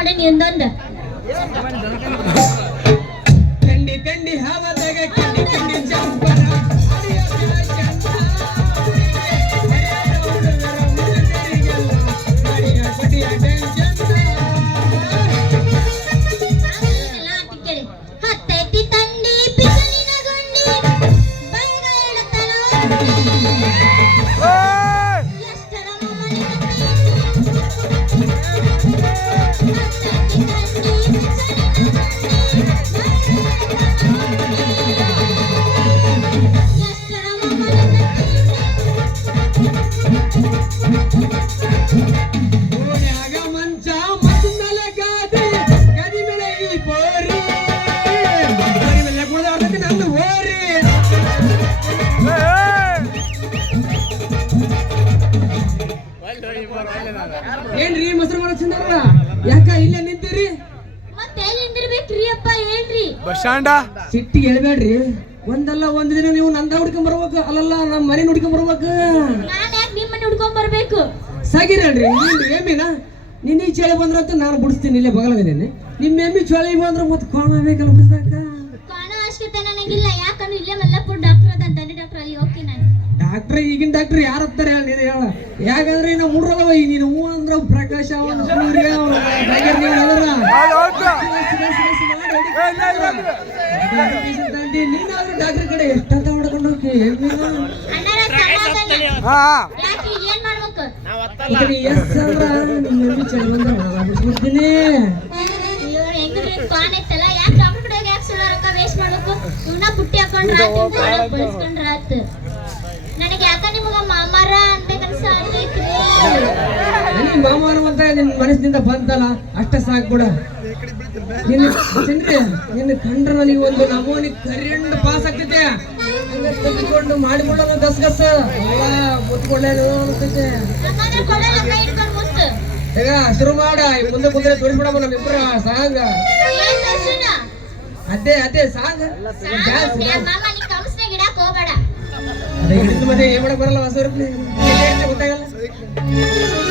ಮಾಡೇನಿ ಒಂದೊಂದು ಕಂಡಿ ಕಂಡಿ ಹಾವದಾಗ ಕಂಡಿ ಕಂಡಿ ಜಂಪರ ಹತ್ತೈತಿ ತಂಡಿ ಬಿಸಿಲಿನ ಗುಂಡಿ ಮಂಚ ಮತ್ತ ಮೇಲೆ ಗಾದಿ ಗದಿ ಮೇಲೆ ಈ ಬೋರಿ ಗದಿ ಮೇಲೆ ಕೂದರ್ತೈತಿ ನಂದು ಓರಿ ಏನ್ರಿ ಮೊಸರು ಮಾಡೋ ಚಂದ್ರ ಯಾಕ ಇಲ್ಲೇ ನಿಂತೀರಿ ಮತ್ತೆ ಎಲ್ಲಿ ನಿಂದಿರ್ಬೇಕ್ರಿ ಅಪ್ಪ ಹೇಳ್ರಿ ಬಸ್ ಸ್ಟ್ಯಾಂಡ ಸಿಟ್ಟಿಗೆ ಹೇಳ್ಬೇಡ್ರಿ ಒಂದಲ್ಲ ಒಂದ್ ದಿನ ನೀವು ನಂದ ಹುಡ್ಕೊಂಡ್ ಬರ್ಬೇಕು ಅಲ್ಲಲ್ಲ ನಮ್ಮ ಮನೆ ಹುಡ್ಕೊಂಡ್ ಬರ್ಬೇಕು ನಾನ್ ಯಾಕೆ ನಿಮ್ಮ ಮನೆ ಹುಡ್ಕೊಂಡ್ ಬರ್ಬೇಕು ಸಾಗಿರಲ್ರಿ ನಿಮ್ದು ಎಮ್ಮಿನ ನಿನ್ನ ಚಳಿ ಬಂದ್ರಂತ ನಾನು ಬಿಡಿಸ್ತೀನಿ ಇಲ್ಲೇ ಬಗಲಗದೇನೆ ನಿಮ್ಮ ಎಮ್ಮಿ ಚಳಿ ಬಂದ್ರೆ ಮತ್ತೆ ಕೋಣ ಬೇಕಲ್ಲ ಬಿಡಿಸ್ಬೇಕ ಕಾಣೋ ಅವಶ್ಯಕತೆ ನನಗಿಲ್ಲ ಯಾಕಂದ್ರೆ ಇಲ್ಲೇ ಮಲ್ಲಪುರ ಡಾಕ್ಟರ್ ಅದ ತಂದೆ ಡಾಕ್ಟರ್ ಅಲ್ಲಿ ಹೋಗ್ತೀನಿ ನಾನು ಡಾಕ್ಟರ್ ಈಗಿನ ಡಾಕ್ಟರ್ ಯಾರು ಹತ್ತಾರೆ ಹೇಳ ನೀನು ಹೇಳ ಯಾಕಂದ್ರೆ ಇನ್ನು ಮೂರಲ್ಲವ ನೀನು ಹೂ ಅಂದ್ರೆ ಪ್ರಕಾಶ ಅವನು ಸೂರ್ಯ ನೀನಾದ್ರೂ ಡಾಕ್ಟರ್ ಕಡೆ ಎಷ್ಟಂತ ಹೊಡ್ಕೊಂಡು ಹೋಗಿ ಅಣ್ಣಾರ ಸಮಾಧಾನ ಯಾಕೆ ಏನ್ ಮಾಡ್ಬೇಕು ಎಸ್ ಅಂದ್ರ ನಿಮ್ಮ ಚಳಿ ಬಂದ್ರೆ ನಾನು ಬಿಡ್ಸ್ಬಿಡ್ತೀನಿ ಇವ್ರು ಹೆಂಗ್ರಿ ಕಾನ್ ಐತಲ್ಲ ಯಾಕೆ ಡಾಕ್ಟರ್ ಕಡೆ ಯಾಕೆ ಸುಳ್ಳ ರೊಕ್ಕ ವೇಸ್ಟ್ ಮಾಡ್ಬೇಕು ಇವನ್ನ ಪುಟ್ಟಿ ಹಾಕೊಂಡ್ರ ಬಳಸ್ಕೊಂಡ್ರ ಆತ್ ನನಗೆ ಯಾಕ ನಿಮಗ ಮಾಮಾರ ಅನ್ಬೇಕನ್ಸ ಆಗ್ತೈತ್ರಿ ನನಗೆ ಮಾಮಾರ ಅಂತ ನಿನ್ನ ಮನಸ್ಸಿನಿಂದ ಬಂತಲ್ಲ ಅಷ್ಟ ಸಾಕ್ ಬಿಡ ನಿನ್ನ ಚಂದ್ರಿ ನಿನ್ನ ಕಂಡ್ರ ನನಗೆ ಒಂದು ನಮೂನಿ ಕರೆಂಟ್ ಪಾಸ್ ಆಗ್ತೈತೆ ಹಂಗ ತೆಗೆದುಕೊಂಡು ಮಾಡಿಬಿಡೋಣ ಗಸಗಸ ಎಲ್ಲ ಮುತ್ಕೊಳ್ಳೇನು ಅನ್ತೈತೆ ಹಂಗಂದ್ರೆ ಕೊಡಲ್ಲ ಕೈ ಹಿಡ್ಕೊಂಡು ಮುತ್ತು ಈಗ ಶುರು ಮಾಡ ಮುಂದೆ ಕುಂದ್ರೆ ತೋರಿಸ್ಬಿಡಮ್ಮ ನಮ್ಮಿಬ್ಬರ ಸಾಂಗ ಏನ್ ತರ್ಸುನ ಅದೇ ಸಾಂಗ್ ಮಾಮ ನೀ ಕಂಸ್ನಾಗ ಇಡಾಕ್ ಹೋಗ್ಬೇಡ ಅದೇ ಹಿಡಿದ ಮತ್ತೆ ಏನ್ ಮಾಡಕ್ ಬರಲ್ಲ ಹೊಸ ಗೊತ್ತಾಗಲ್ಲ